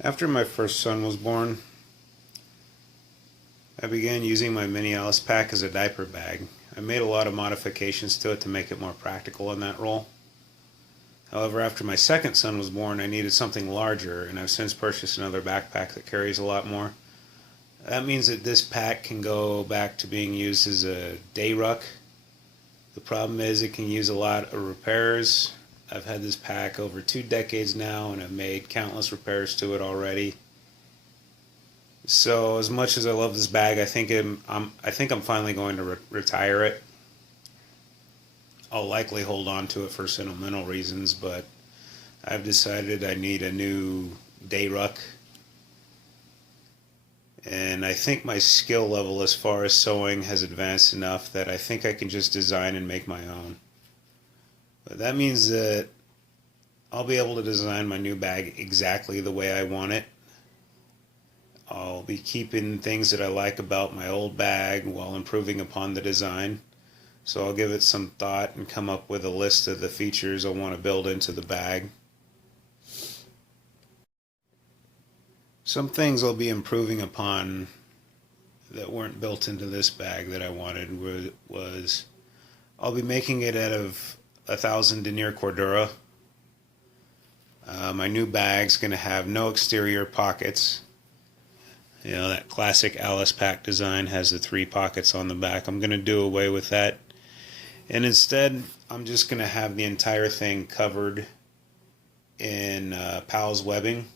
After my first son was born, I began using my mini Alice pack as a diaper bag. I made a lot of modifications to it to make it more practical in that role. However, after my second son was born, I needed something larger, and I've since purchased another backpack that carries a lot more. That means that this pack can go back to being used as a day ruck. The problem is it can use a lot of repairs. I've had this pack over 2 decades now, and I've made countless repairs to it already. So as much as I love this bag, I think I'm finally going to retire it. I'll likely hold on to it for sentimental reasons, but I've decided I need a new day ruck. And I think my skill level as far as sewing has advanced enough that I think I can just design and make my own. But that means that I'll be able to design my new bag exactly the way I want it. I'll be keeping things that I like about my old bag while improving upon the design. So I'll give it some thought and come up with a list of the features I want to build into the bag. Some things I'll be improving upon that weren't built into this bag that I wanted was I'll be making it out of 1,000 denier cordura. My new bag's going to have no exterior pockets. You know, that classic Alice pack design has the 3 pockets on the back. I'm going to do away with that. And instead, I'm just going to have the entire thing covered in PALS webbing.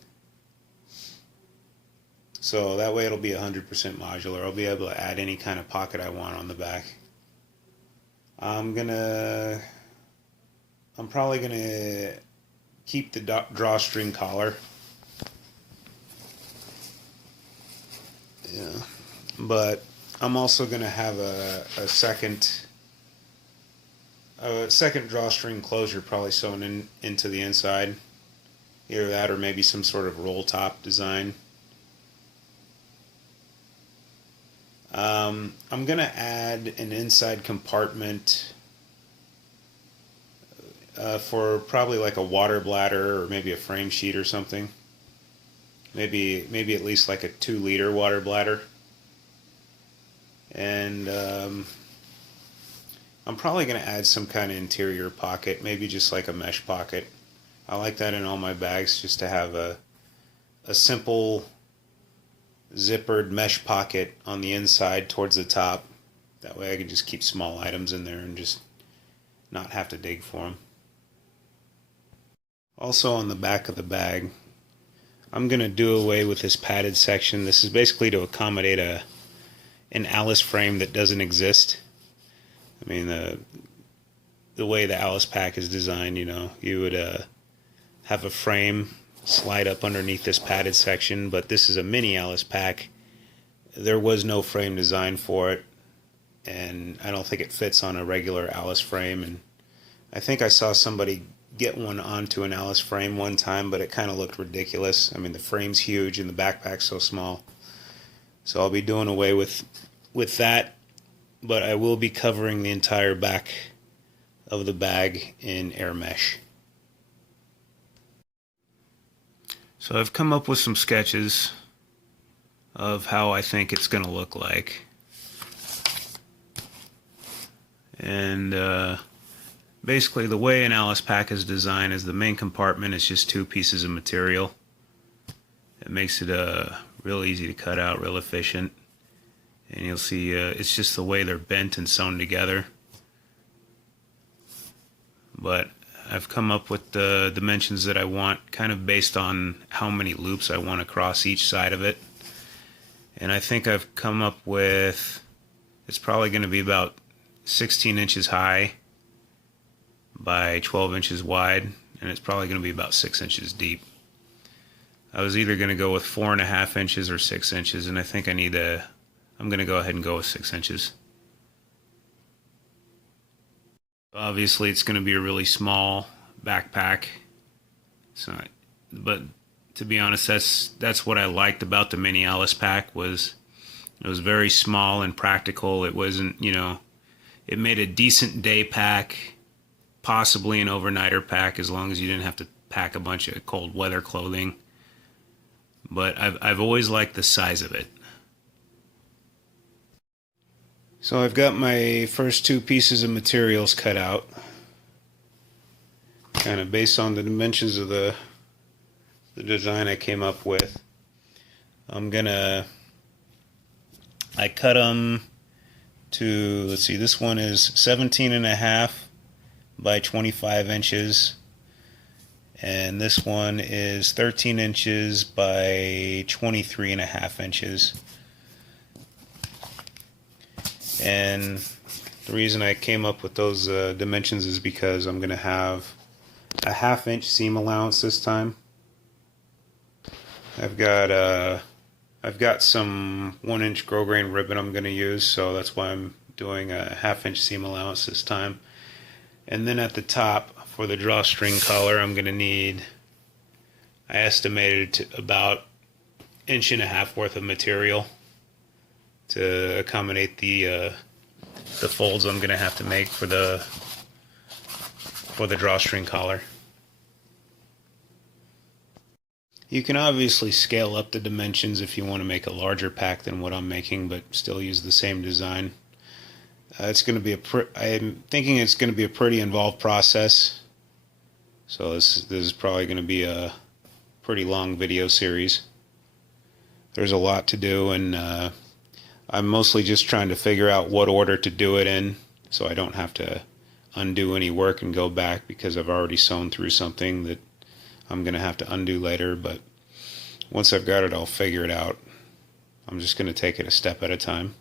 So that way it'll be 100% modular. I'll be able to add any kind of pocket I want on the back. I'm probably going to keep the drawstring collar. Yeah, but I'm also going to have a second drawstring closure probably sewn into the inside. Either that or maybe some sort of roll top design. I'm going to add an inside compartment for probably like a water bladder or maybe a frame sheet or something. Maybe at least like a 2-liter water bladder. And I'm probably going to add some kind of interior pocket, maybe just like a mesh pocket. I like that in all my bags, just to have a simple zippered mesh pocket on the inside towards the top. That way I can just keep small items in there and just not have to dig for them. Also on the back of the bag, I'm going to do away with this padded section. This is basically to accommodate an Alice frame that doesn't exist. I mean, the way the Alice pack is designed, you know, you would have a frame slide up underneath this padded section, but this is a mini Alice pack. There was no frame designed for it, and I don't think it fits on a regular Alice frame. And I think I saw somebody get one onto an Alice frame one time, but it kind of looked ridiculous. I mean, the frame's huge and the backpack's so small. So I'll be doing away with that, but I will be covering the entire back of the bag in air mesh. So I've come up with some sketches of how I think it's going to look like. And basically the way an Alice pack is designed is the main compartment is just 2 pieces of material. It makes it real easy to cut out, real efficient. And you'll see it's just the way they're bent and sewn together. But I've come up with the dimensions that I want, kind of based on how many loops I want across each side of it. And I think I've come up with, it's probably going to be about 16 inches high by 12 inches wide, and it's probably going to be about 6 inches deep. I was either going to go with 4.5 inches or 6 inches, and I think I'm going to go ahead and go with 6 inches. Obviously, it's going to be a really small backpack. So, but to be honest, that's what I liked about the mini Alice pack, was it was very small and practical. It wasn't, you know, it made a decent day pack, possibly an overnighter pack, as long as you didn't have to pack a bunch of cold weather clothing. but I've always liked the size of it. So I've got my first two pieces of materials cut out, kind of based on the dimensions of the design I came up with. I cut them to, let's see, this one is 17.5 by 25 inches, and this one is 13 inches by 23.5 inches. And the reason I came up with those dimensions is because I'm going to have a 1/2 inch seam allowance this time. I've got some 1-inch grosgrain ribbon I'm going to use, so that's why I'm doing a 1/2 inch seam allowance this time. And then at the top for the drawstring collar, I'm going to need, I estimated about 1.5 inches worth of material to accommodate the folds I'm going to have to make for the drawstring collar. You can obviously scale up the dimensions if you want to make a larger pack than what I'm making, but still use the same design. It's going to be I'm thinking it's going to be a pretty involved process. So this is probably going to be a pretty long video series. There's a lot to do, and I'm mostly just trying to figure out what order to do it in, so I don't have to undo any work and go back, because I've already sewn through something that I'm going to have to undo later. But once I've got it, I'll figure it out. I'm just going to take it a step at a time.